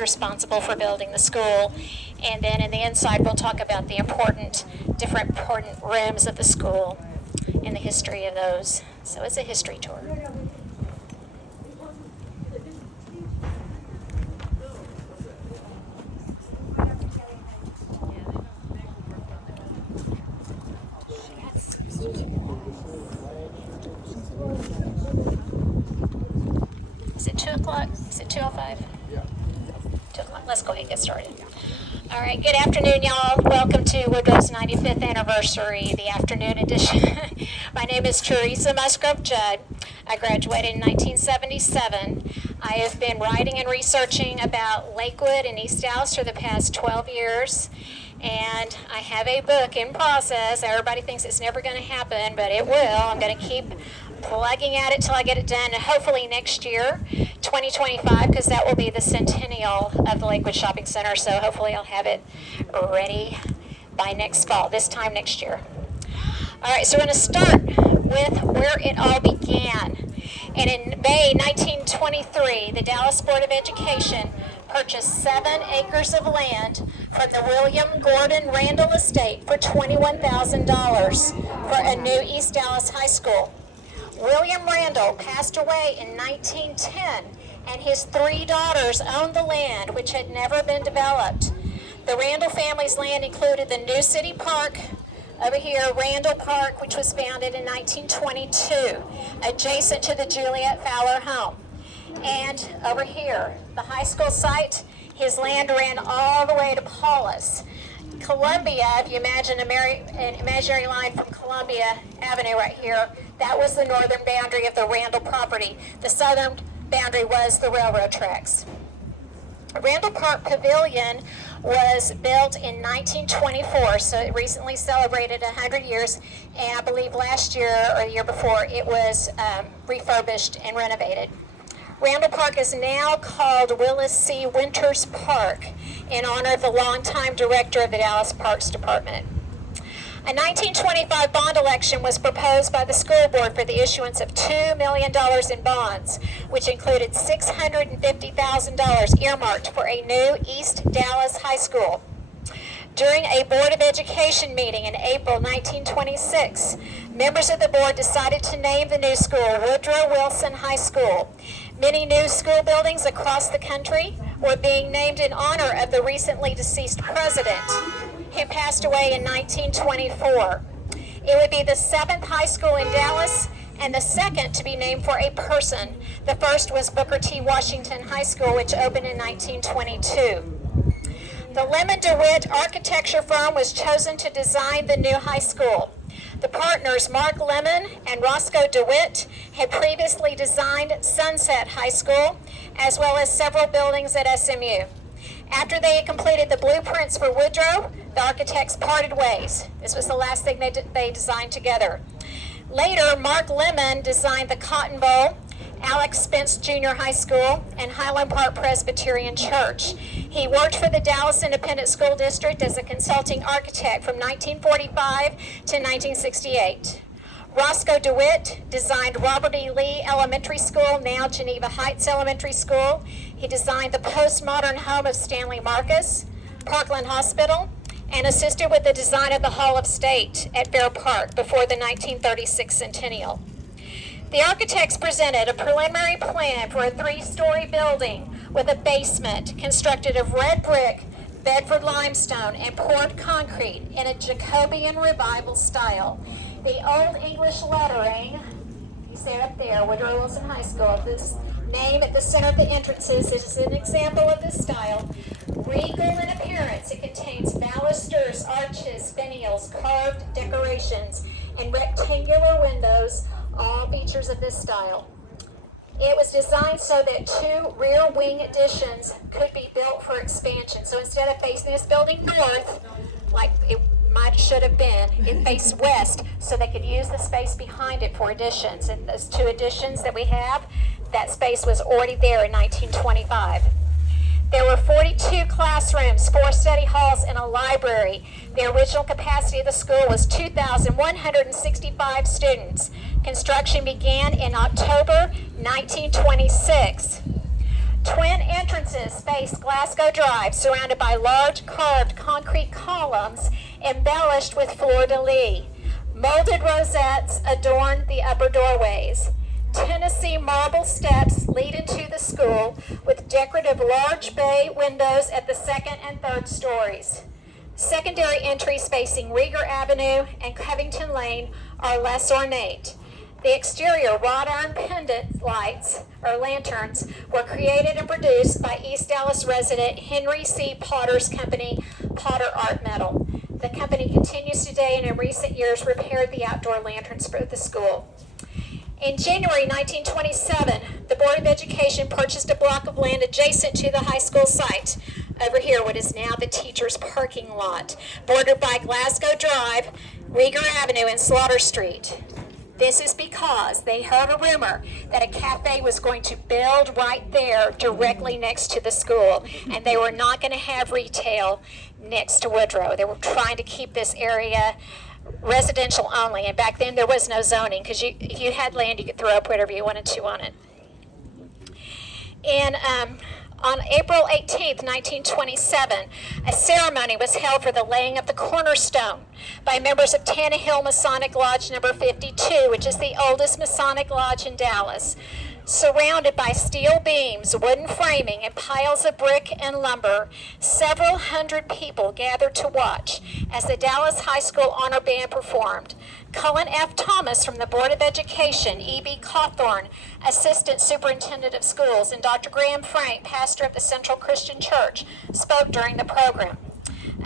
responsible for building the school. And then in the inside, we'll talk about the different important rooms of the school and the history of those. So it's a history tour. Is it 2 o'clock? Is it 2:05? Yeah. 2 o'clock. Let's go ahead and get started. All right, good afternoon, y'all. Welcome to Woodrow's 95th anniversary, the afternoon edition. My name is Teresa Musgrove Judd. I graduated in 1977. I have been writing and researching about Lakewood and East Dallas for the past 12 years. And I have a book in process. Everybody thinks it's never going to happen, but it will. I'm going to keep plugging at it till I get it done, and hopefully next year, 2025, because that will be the centennial of the Lakewood Shopping Center, so hopefully I'll have it ready by next fall, this time next year. All right, so we're going to start with where it all began. And in May 1923, the Dallas Board of Education purchased 7 acres of land from the William Gordon Randall estate for $21,000 for a new East Dallas High School. William Randall passed away in 1910, and his 3 daughters owned the land, which had never been developed. The Randall family's land included the New City Park, over here, Randall Park, which was founded in 1922, adjacent to the Juliet Fowler home. And over here, the high school site, his land ran all the way to Paulus. Columbia, if you imagine an imaginary line from Columbia Avenue right here, that was the northern boundary of the Randall property. The southern boundary was the railroad tracks. Randall Park Pavilion was built in 1924, so it recently celebrated 100 years, and I believe last year or the year before it was refurbished and renovated. Randall Park is now called Willis C. Winters Park in honor of the longtime director of the Dallas Parks Department. A 1925 bond election was proposed by the school board for the issuance of $2 million in bonds, which included $650,000 earmarked for a new East Dallas High School. During a Board of Education meeting in April 1926, members of the board decided to name the new school Woodrow Wilson High School. Many new school buildings across the country were being named in honor of the recently deceased president, who passed away in 1924. It would be the 7th high school in Dallas and the 2nd to be named for a person. The first was Booker T. Washington High School, which opened in 1922. The Lemon DeWitt architecture firm was chosen to design the new high school. The partners, Mark Lemon and Roscoe DeWitt, had previously designed Sunset High School, as well as several buildings at SMU. After they had completed the blueprints for Woodrow, the architects parted ways. This was the last thing they designed together. Later, Mark Lemon designed the Cotton Bowl, Alex Spence Junior High School, and Highland Park Presbyterian Church. He worked for the Dallas Independent School District as a consulting architect from 1945 to 1968. Roscoe DeWitt designed Robert E. Lee Elementary School, now Geneva Heights Elementary School. He designed the postmodern home of Stanley Marcus, Parkland Hospital, and assisted with the design of the Hall of State at Fair Park before the 1936 centennial. The architects presented a preliminary plan for a 3-story building with a basement constructed of red brick, Bedford limestone, and poured concrete in a Jacobean revival style. The Old English lettering, you see it up there, Woodrow Wilson High School, this name at the center of the entrances is an example of this style. Regal in appearance, it contains balusters, arches, finials, carved decorations, and rectangular windows, all features of this style. It was designed so that 2 rear wing additions could be built for expansion. So instead of facing this building north, like it should have been, it faced west, so they could use the space behind it for additions. And those 2 additions that we have, that space was already there in 1925. There were 42 classrooms, 4 study halls, and a library. The original capacity of the school was 2,165 students. Construction began in October 1926. Twin entrances face Glasgow Drive, surrounded by large carved concrete columns embellished with fleur-de-lis. Molded rosettes adorn the upper doorways. Tennessee marble steps lead into the school with decorative large bay windows at the second and third stories. Secondary entries facing Rieger Avenue and Covington Lane are less ornate. The exterior wrought iron pendant lights, or lanterns, were created and produced by East Dallas resident Henry C. Potter's company, Potter Art Metal. The company continues today and in recent years repaired the outdoor lanterns for the school. In January 1927, the Board of Education purchased a block of land adjacent to the high school site, over here what is now the teachers' parking lot, bordered by Glasgow Drive, Rieger Avenue, and Slaughter Street. This is because they heard a rumor that a cafe was going to build right there directly next to the school, and they were not going to have retail next to Woodrow. They were trying to keep this area residential only, and back then there was no zoning, because if you had land you could throw up whatever you wanted to on it. And on April 18th, 1927, a ceremony was held for the laying of the cornerstone by members of Tannehill Masonic Lodge number 52, which is the oldest Masonic lodge in Dallas. Surrounded by steel beams, wooden framing, and piles of brick and lumber, several hundred people gathered to watch as the Dallas High School Honor Band performed. Cullen F. Thomas from the Board of Education, E.B. Cawthorn, Assistant Superintendent of Schools, and Dr. Graham Frank, pastor of the Central Christian Church, spoke during the program.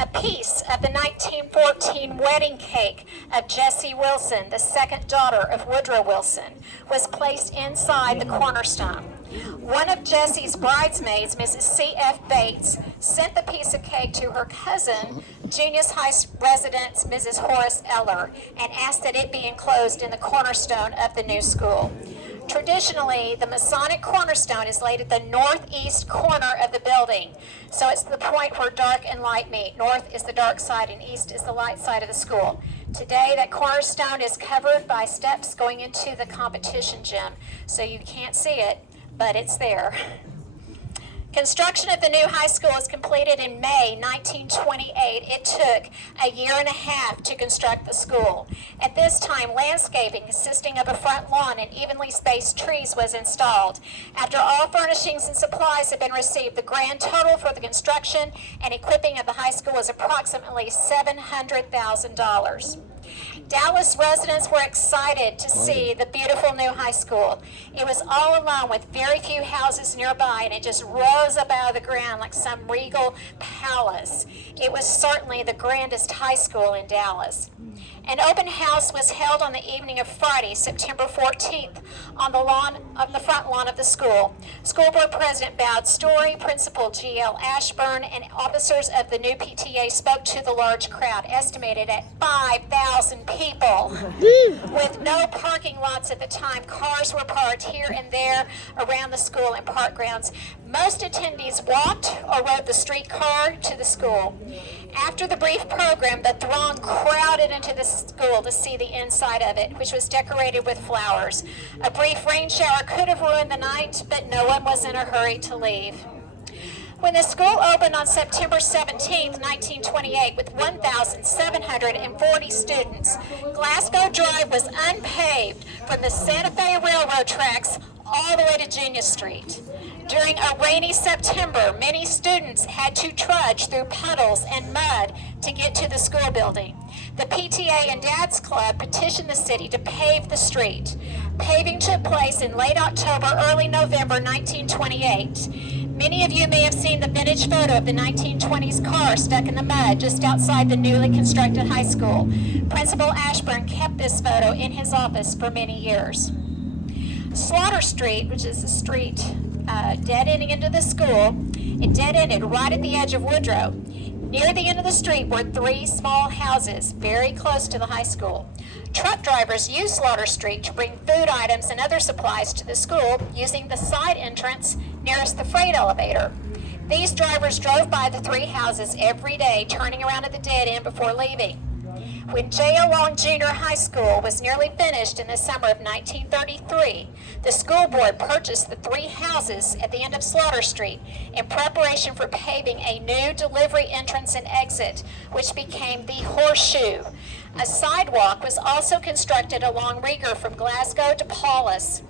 A piece of the 1914 wedding cake of Jessie Wilson, the second daughter of Woodrow Wilson, was placed inside the cornerstone. One of Jessie's bridesmaids, Mrs. C.F. Bates, sent the piece of cake to her cousin, Junius High resident Mrs. Horace Eller, and asked that it be enclosed in the cornerstone of the new school. Traditionally, the Masonic cornerstone is laid at the northeast corner of the building, so it's the point where dark and light meet. North is the dark side and east is the light side of the school. Today, that cornerstone is covered by steps going into the competition gym, so you can't see it, but it's there. Construction of the new high school was completed in May 1928. It took a year and a half to construct the school. At this time, landscaping consisting of a front lawn and evenly spaced trees was installed. After all furnishings and supplies had been received, the grand total for the construction and equipping of the high school was approximately $700,000. Dallas residents were excited to see the beautiful new high school. It was all alone with very few houses nearby, and it just rose up out of the ground like some regal palace. It was certainly the grandest high school in Dallas. An open house was held on the evening of Friday, September 14th, on the front lawn of the school. School board president Bowd Story, principal G.L. Ashburn, and officers of the new PTA spoke to the large crowd, estimated at 5,000 people. With no parking lots at the time, cars were parked here and there around the school and park grounds. Most attendees walked or rode the streetcar to the school. After the brief program, the throng crowded into the school to see the inside of it, which was decorated with flowers. A brief rain shower could have ruined the night, but no one was in a hurry to leave. When the school opened on September 17, 1928, with 1,740 students, Glasgow Drive was unpaved from the Santa Fe Railroad tracks all the way to Junius Street. During a rainy September, many students had to trudge through puddles and mud to get to the school building. The PTA and Dad's Club petitioned the city to pave the street. Paving took place in late October, early November 1928. Many of you may have seen the vintage photo of the 1920s car stuck in the mud just outside the newly constructed high school. Principal Ashburn kept this photo in his office for many years. Slaughter Street, which is the street dead-ending into the school, it dead-ended right at the edge of Woodrow. Near the end of the street were 3 small houses very close to the high school. Truck drivers used Slaughter Street to bring food items and other supplies to the school using the side entrance nearest the freight elevator. These drivers drove by the 3 houses every day, turning around at the dead end before leaving. When J.L. Long Junior High School was nearly finished in the summer of 1933, the school board purchased the 3 houses at the end of Slaughter Street in preparation for paving a new delivery entrance and exit, which became the Horseshoe. A sidewalk was also constructed along Rieger from Glasgow to Paulus.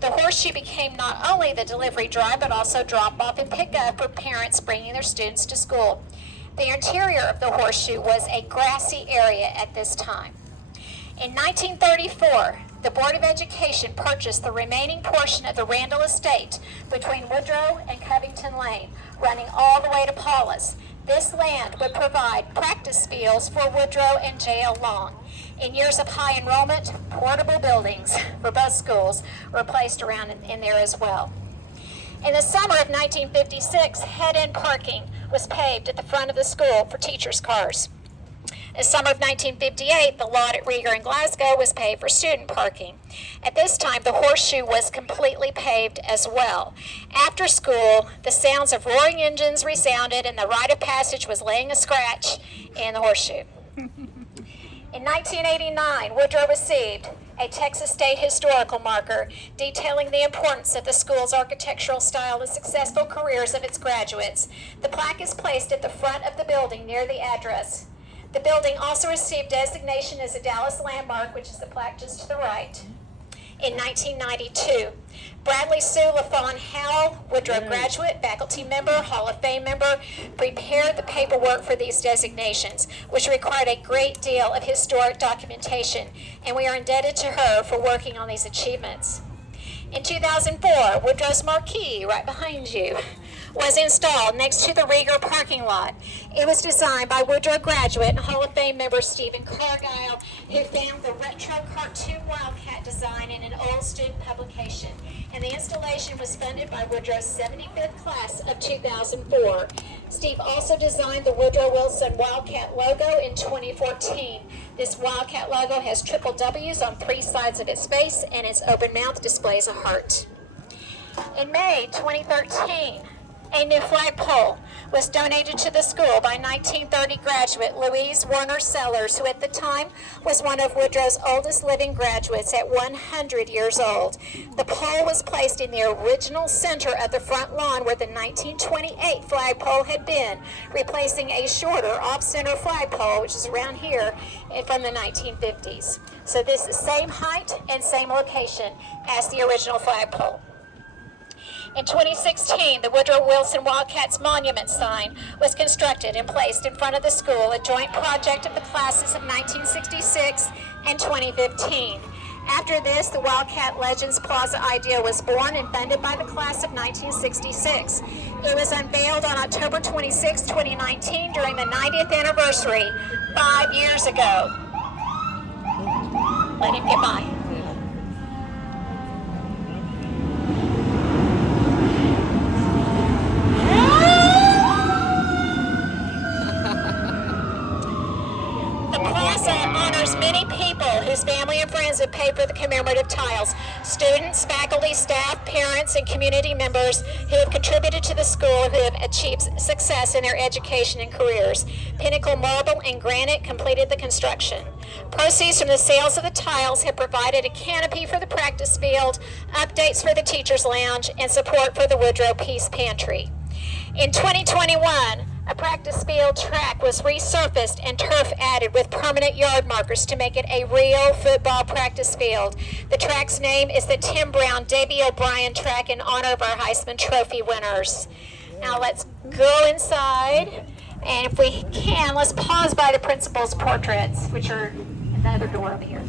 The Horseshoe became not only the delivery drive, but also drop-off and pick-up for parents bringing their students to school. The interior of the Horseshoe was a grassy area at this time. In 1934, the Board of Education purchased the remaining portion of the Randall Estate between Woodrow and Covington Lane, running all the way to Paulus. This land would provide practice fields for Woodrow and J.L. Long. In years of high enrollment, portable buildings for both schools were placed around in there as well. In the summer of 1956, head-end parking was paved at the front of the school for teachers' cars. In the summer of 1958, the lot at Rieger and Glasgow was paved for student parking. At this time, the Horseshoe was completely paved as well. After school, the sounds of roaring engines resounded, and the rite of passage was laying a scratch in the Horseshoe. In 1989, Woodrow received a Texas State Historical Marker detailing the importance of the school's architectural style and successful careers of its graduates. The plaque is placed at the front of the building near the address. The building also received designation as a Dallas Landmark, which is the plaque just to the right, in 1992. Bradley Sue LaFawn Howell, Woodrow graduate, faculty member, Hall of Fame member, prepared the paperwork for these designations, which required a great deal of historic documentation, and we are indebted to her for working on these achievements. In 2004, Woodrow's marquee, right behind you, was installed next to the Rieger parking lot. It was designed by Woodrow graduate and Hall of Fame member Stephen Cargile, who found the retro cartoon wildcat design in an old student publication. And the installation was funded by Woodrow's 75th class of 2004. Steve also designed the Woodrow Wilson Wildcat logo in 2014. This Wildcat logo has triple W's on 3 sides of its face, and its open mouth displays a heart. In May 2013, a new flagpole was donated to the school by 1930 graduate Louise Warner Sellers, who at the time was one of Woodrow's oldest living graduates at 100 years old. The pole was placed in the original center of the front lawn where the 1928 flagpole had been, replacing a shorter off-center flagpole, which is around here, from the 1950s. So this is same height and same location as the original flagpole. In 2016, the Woodrow Wilson Wildcats monument sign was constructed and placed in front of the school, a joint project of the classes of 1966 and 2015. After this, the Wildcat Legends Plaza idea was born and funded by the class of 1966. It was unveiled on October 26, 2019 during the 90th anniversary 5 years ago. Let him get by. Many people whose family and friends have paid for the commemorative tiles. Students, faculty, staff, parents, and community members who have contributed to the school who have achieved success in their education and careers. Pinnacle Marble and Granite completed the construction. Proceeds from the sales of the tiles have provided a canopy for the practice field, updates for the teacher's lounge, and support for the Woodrow Peace Pantry. In 2021, a practice field track was resurfaced and turf added with permanent yard markers to make it a real football practice field. The track's name is the Tim Brown Davy O'Brien track in honor of our Heisman Trophy winners. Now let's go inside, and if we can, let's pause by the principal's portraits, which are at the other door over here.